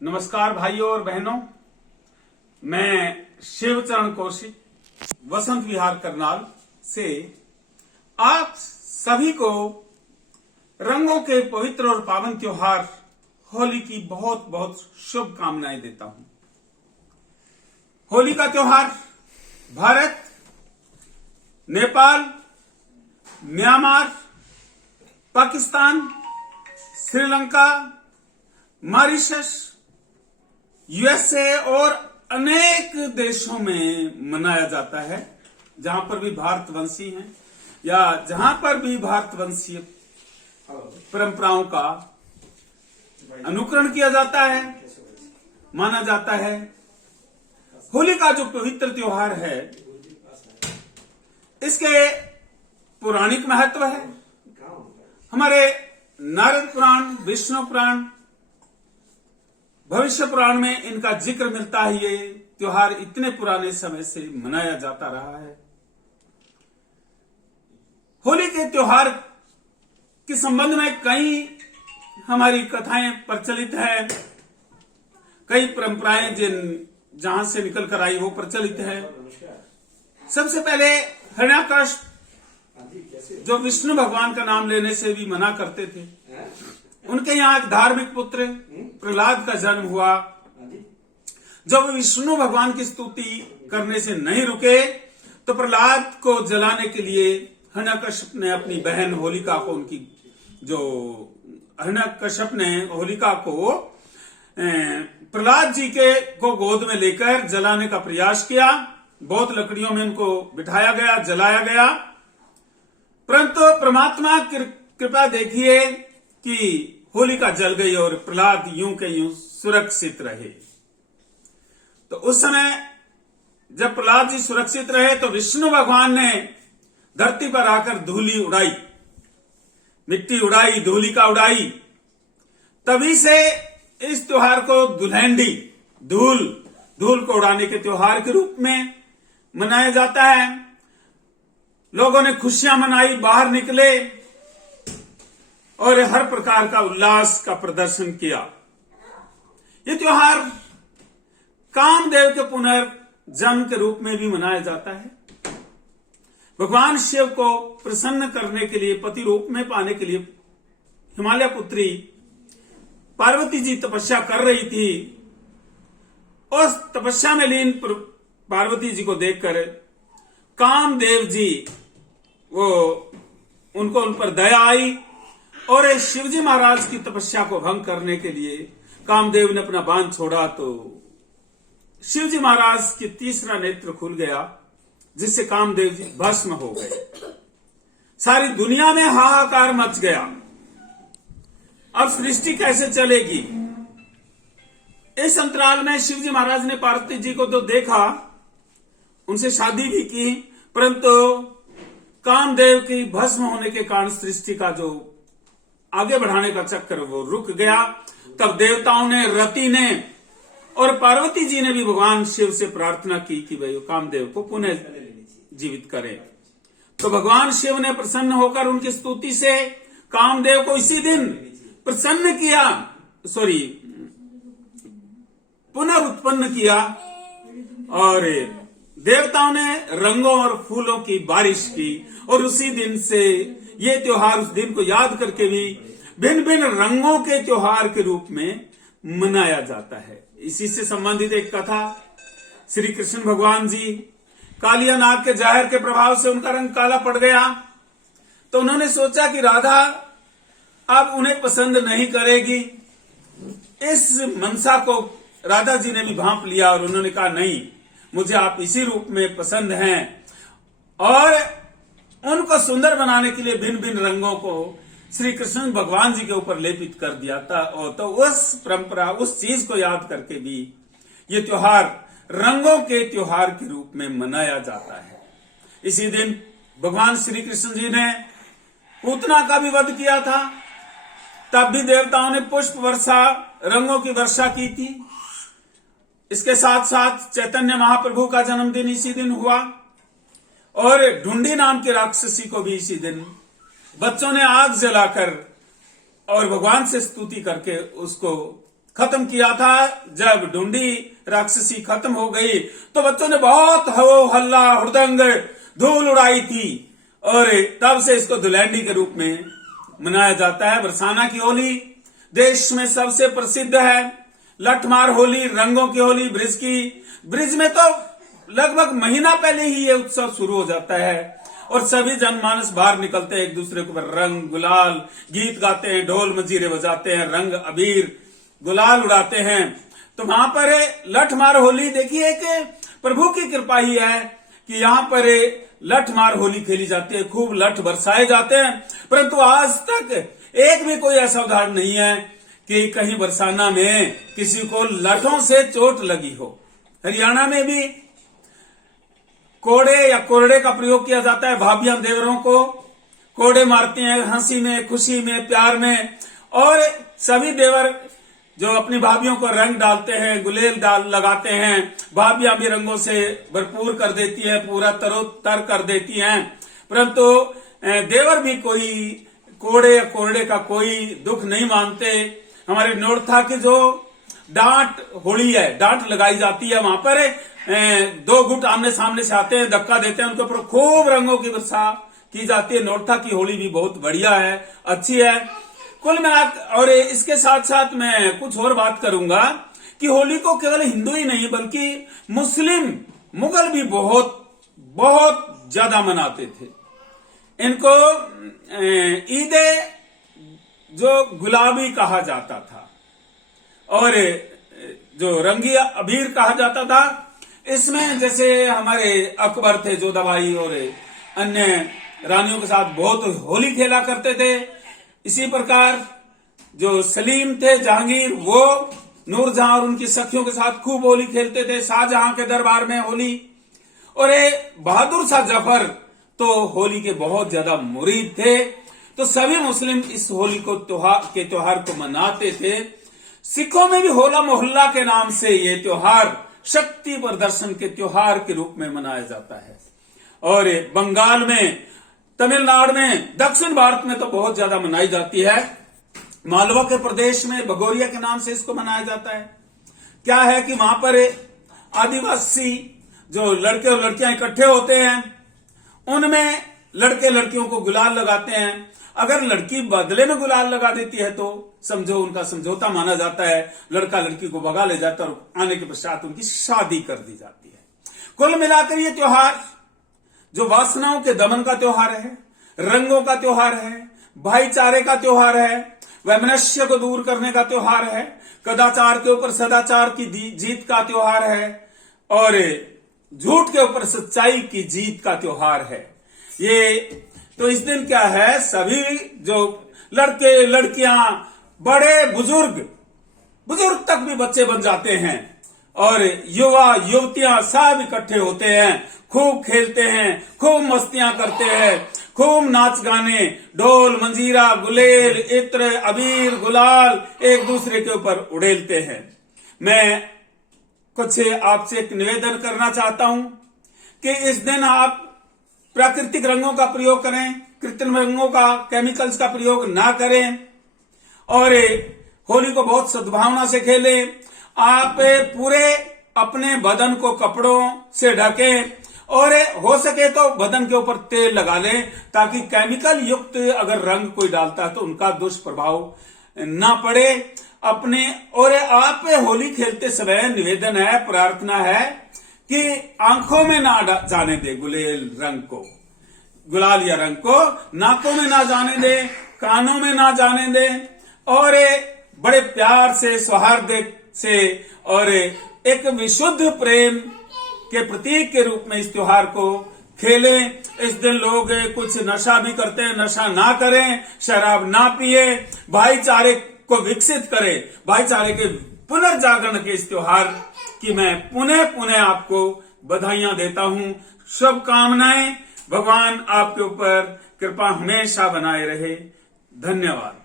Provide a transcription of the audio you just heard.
नमस्कार भाइयों और बहनों, मैं शिवचरण कौशिक वसंत विहार करनाल से आप सभी को रंगों के पवित्र और पावन त्योहार होली की बहुत बहुत शुभकामनाएं देता हूं। होली का त्योहार Bharat, Nepal, Myanmar, Pakistan, Sri Lanka, Mauritius, USA और अनेक देशों में मनाया जाता है। जहां पर भी भारतवंशी हैं या जहां पर भी भारतवंशीय परंपराओं का अनुकरण किया जाता है, माना जाता है। होली का जो पवित्र त्योहार है, इसके पौराणिक महत्व है। हमारे नारद पुराण, विष्णु पुराण, भविष्य पुराण में इनका जिक्र मिलता है। ये त्योहार इतने पुराने समय से मनाया जाता रहा है। होली के त्योहार के संबंध में कई हमारी कथाएं प्रचलित है, कई परंपराएं जहां से निकल कर आई वो प्रचलित है। सबसे पहले हिरण्याकश्यप, जो विष्णु भगवान का नाम लेने से भी मना करते थे, उनके यहाँ एक धार्मिक पुत्र प्रहलाद का जन्म हुआ। जब विष्णु भगवान की स्तुति करने से नहीं रुके तो प्रहलाद को जलाने के लिए हिरण्याकश्यप ने अपनी बहन होलिका को, हिरण्याकश्यप ने होलिका को प्रहलाद जी को गोद में लेकर जलाने का प्रयास किया। बहुत लकड़ियों में उनको बिठाया गया, जलाया गया, परंतु परमात्मा कृपा देखिए कि होलिका जल गई और प्रहलाद यूं के यूं सुरक्षित रहे। तो उस समय जब प्रहलाद जी सुरक्षित रहे तो विष्णु भगवान ने धरती पर आकर धूलि उड़ाई, मिट्टी उड़ाई, धूलिका उड़ाई। तभी से इस त्योहार को दुल्हनडी, धूल को उड़ाने के त्योहार के रूप में मनाया जाता है। लोगों ने खुशियां मनाई, बाहर निकले और हर प्रकार का उल्लास का प्रदर्शन किया। ये त्योहार कामदेव के पुनर्जन्म के रूप में भी मनाया जाता है। भगवान शिव को प्रसन्न करने के लिए, पति रूप में पाने के लिए हिमालय पुत्री पार्वती जी तपस्या कर रही थी। उस तपस्या में लीन पार्वती जी को देखकर कामदेव जी उनको उन पर दया आई और शिवजी महाराज की तपस्या को भंग करने के लिए कामदेव ने अपना बाण छोड़ा तो शिवजी महाराज की तीसरा नेत्र खुल गया, जिससे कामदेव जी भस्म हो गए। सारी दुनिया में हाहाकार मच गया। अब सृष्टि कैसे चलेगी? इस अंतराल में शिवजी महाराज ने पार्वती जी को तो देखा, उनसे शादी भी की, परंतु कामदेव की भस्म होने के कारण सृष्टि का जो आगे बढ़ाने का चक्कर वो रुक गया। तब देवताओं ने, रति ने और पार्वती जी ने भी भगवान शिव से प्रार्थना की कि भाई कामदेव को पुनः जीवित करें। तो भगवान शिव ने प्रसन्न होकर उनकी स्तुति से कामदेव को इसी दिन प्रसन्न किया, पुनर्उत्पन्न किया और देवताओं ने रंगों और फूलों की बारिश की। और उसी दिन से ये त्योहार, उस दिन को याद करके भी भिन्न भिन्न रंगों के त्योहार के रूप में मनाया जाता है। इसी से संबंधित एक कथा, श्री कृष्ण भगवान जी कालिया नाग के जहर के प्रभाव से उनका रंग काला पड़ गया। तो उन्होंने सोचा कि राधा अब उन्हें पसंद नहीं करेगी। इस मनसा को राधा जी ने भी भांप लिया और उन्होंने कहा नहीं, मुझे आप इसी रूप में पसंद हैं। और उनको सुंदर बनाने के लिए भिन्न भिन्न रंगों को श्री कृष्ण भगवान जी के ऊपर लेपित कर दिया था। और तो उस परंपरा, उस चीज को याद करके भी ये त्योहार रंगों के त्योहार के रूप में मनाया जाता है। इसी दिन भगवान श्री कृष्ण जी ने पूतना का भी वध किया था। तब भी देवताओं ने पुष्प वर्षा, रंगों की वर्षा की थी। इसके साथ साथ चैतन्य महाप्रभु का जन्मदिन इसी दिन हुआ और ढूंढी नाम की राक्षसी को भी इसी दिन बच्चों ने आग जलाकर और भगवान से स्तुति करके उसको खत्म किया था। जब ढूंढी राक्षसी खत्म हो गई तो बच्चों ने बहुत हो हल्ला हुड़दंग धूल उड़ाई थी, और तब से इसको धुलैंडी के रूप में मनाया जाता है। बरसाना की होली देश में सबसे प्रसिद्ध है। लठमार होली, रंगों की होली, ब्रिज में तो लगभग महीना पहले ही ये उत्सव शुरू हो जाता है, और सभी जनमानस बाहर निकलते हैं, एक दूसरे के ऊपर रंग गुलाल, गीत गाते हैं, ढोल मंजीरे बजाते हैं, रंग अबीर गुलाल उड़ाते हैं। तो वहां पर लठमार होली देखिए कि प्रभु की कृपा ही है कि यहाँ पर लठमार होली खेली जाती है, खूब लठ बरसाए जाते हैं। परंतु आज तक एक भी कोई ऐसा उदाहरण नहीं है कि कहीं बरसाना में किसी को लठों से चोट लगी हो। हरियाणा में भी कोड़े या कोरड़े का प्रयोग किया जाता है। भाभियां देवरों को कोड़े मारती हैं, हंसी में, खुशी में, प्यार में, और सभी देवर जो अपनी भाभियों को रंग डालते हैं, गुलेल लगाते हैं, भाभियां भी रंगों से भरपूर कर देती है, पूरा तरोतर कर देती हैं। परंतु देवर भी कोई कोड़े या कोरड़े का कोई दुख नहीं मानते। हमारे नोरथा की जो डांट होली है, डांट लगाई जाती है, वहां पर दो गुट आमने सामने से आते हैं, धक्का देते हैं, उनके ऊपर खूब रंगों की वर्षा की जाती है। नोरथा की होली भी बहुत बढ़िया है, अच्छी है। कुल मिलाकर, और इसके साथ साथ मैं कुछ और बात करूंगा कि होली को केवल हिंदू ही नहीं बल्कि मुस्लिम, मुगल भी बहुत बहुत ज्यादा मनाते थे। इनको ईद जो गुलाबी कहा जाता था, और जो रंगी अबीर कहा जाता था। इसमें जैसे हमारे अकबर थे जोधाबाई और अन्य रानियों के साथ बहुत होली खेला करते थे। इसी प्रकार जो सलीम थे जहांगीर, वो नूरजहां और उनकी सखियों के साथ खूब होली खेलते थे, शाहजहां के दरबार में होली। और बहादुर शाह जफर तो होली के बहुत ज्यादा मुरीद थे। तो सभी मुस्लिम इस होली को त्योहार को मनाते थे। सिखों में भी होला मोहल्ला के नाम से ये त्योहार शक्ति प्रदर्शन के त्योहार के रूप में मनाया जाता है। और बंगाल में, तमिलनाडु में, दक्षिण भारत में तो बहुत ज्यादा मनाई जाती है। मालवा के प्रदेश में भगोरिया के नाम से इसको मनाया जाता है। क्या है कि वहां पर आदिवासी जो लड़के और लड़कियां इकट्ठे होते हैं, उनमें लड़के लड़कियों को गुलाल लगाते हैं। अगर लड़की बदले में गुलाल लगा देती है तो समझो उनका समझौता माना जाता है, लड़का लड़की को भगा ले जाता है और आने के पश्चात उनकी शादी कर दी जाती है। कुल मिलाकर ये त्योहार जो वासनाओं के दमन का त्योहार है, रंगों का त्योहार है, भाईचारे का त्योहार है, वैमनस्य को दूर करने का त्योहार है, कदाचार के ऊपर सदाचार की जीत का त्योहार है, और झूठ के ऊपर सच्चाई की जीत का त्योहार है। ये तो इस दिन क्या है, सभी जो लड़के लड़कियां, बड़े बुजुर्ग तक भी बच्चे बन जाते हैं, और युवा युवतियां सब इकट्ठे होते हैं, खूब खेलते हैं, खूब मस्तियां करते हैं, खूब नाच गाने, ढोल मंजीरा, गुलेल, इत्र, अबीर, गुलाल एक दूसरे के ऊपर उड़ेलते हैं। मैं कुछ आपसे एक निवेदन करना चाहता हूं कि इस दिन आप प्राकृतिक रंगों का प्रयोग करें, कृत्रिम रंगों का, केमिकल्स का प्रयोग ना करें, और होली को बहुत सद्भावना से खेलें। आप पूरे अपने बदन को कपड़ों से ढकें, और हो सके तो बदन के ऊपर तेल लगा लें, ताकि केमिकल युक्त अगर रंग कोई डालता है तो उनका दुष्प्रभाव ना पड़े अपने। और आप होली खेलते समय निवेदन है, प्रार्थना है कि आंखों में ना जाने दे गुलेल रंग को, गुलाल या रंग को नाकों में ना जाने दे, कानों में ना जाने दे, और बड़े प्यार से, सौहार्द से और एक विशुद्ध प्रेम के प्रतीक के रूप में इस त्योहार को खेलें। इस दिन लोग कुछ नशा भी करते हैं, नशा ना करें, शराब ना पिए, भाईचारे को विकसित करें। भाईचारे के पुनर्जागरण के इस त्योहार की मैं पुनः आपको बधाइयां देता हूं, शुभकामनाएं। भगवान आपके ऊपर कृपा हमेशा बनाए रहे। धन्यवाद।